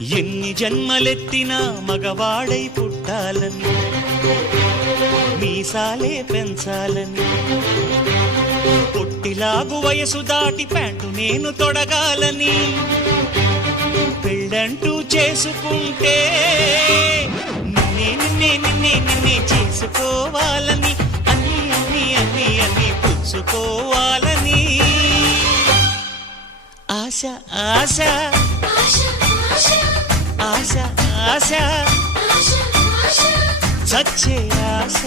ఎన్ని జన్మలెత్తినా మగవాడై పుట్టాలని, మీసాలే పెంచాలని, పొట్టిలాగు వయసు దాటి ప్యాంటు నేను తొడగాలని, పెళ్ళంటూ చేసుకుంటే నిన్నే నిన్నే నిన్నే నిన్నే చేసుకోవాలని, అన్ని అన్ని అన్ని అన్ని పుచ్చుకోవాలని ఆశ ఆశ ఆశ ఆశ చచ్చే ఆశ.